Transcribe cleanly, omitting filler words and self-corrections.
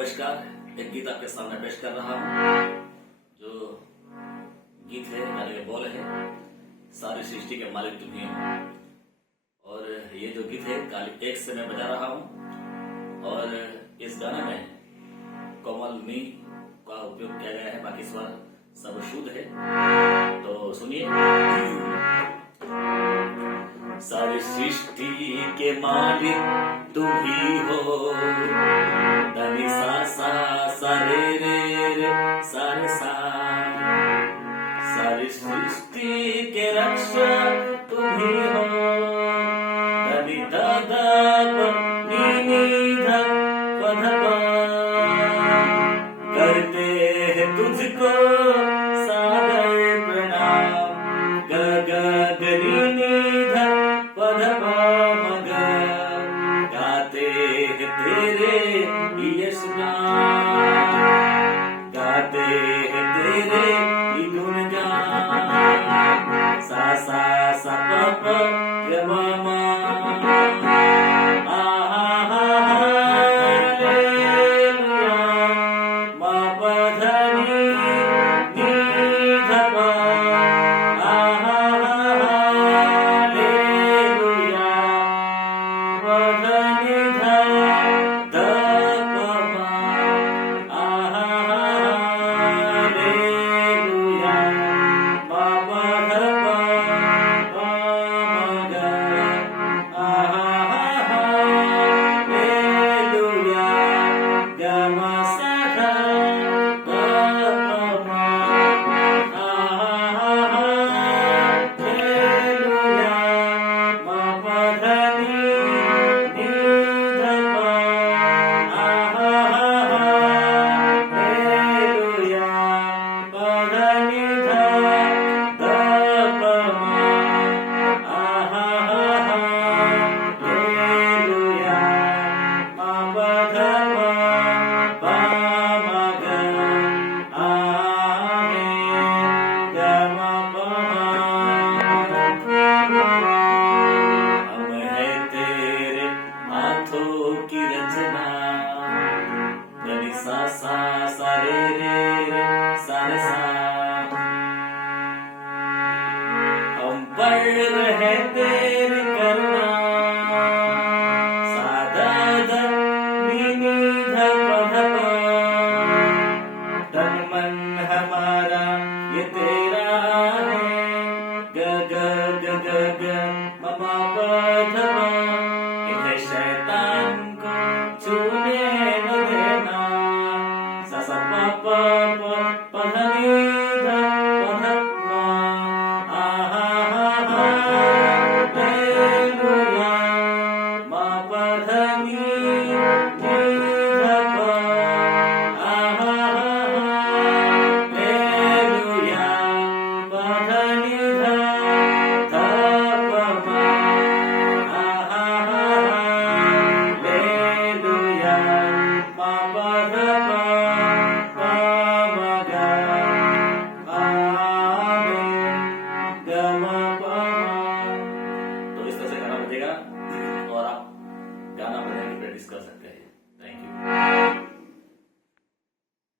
नमस्कार। एक गीत आपके सामने पेश कर रहा हूँ। जो गीत है गाने के बोल है, सारी सृष्टि के मालिक तुम ही हो। और ये जो गीत है काली एक से मैं बजा रहा हूँ। और इस गाने में कोमल नी का उपयोग किया गया है, बाकी स्वर सब शुद्ध है। तो सुनिए। सारी सृष्टि के मालिक तुम ही हो, धनी सा सा सा रे सारे सा। सारी सृष्टि के रक्षक तुम ही हो, धनी दादा नी ध पधपा। करते हैं तुझको सादर प्रणाम, ग नी ध पधपा मग। गाते हैं तेरे यीशु नाम, गाते हैं तेरे गुणगान। सा सा सा प प ग म म। की रचना, सा सा सा रे रे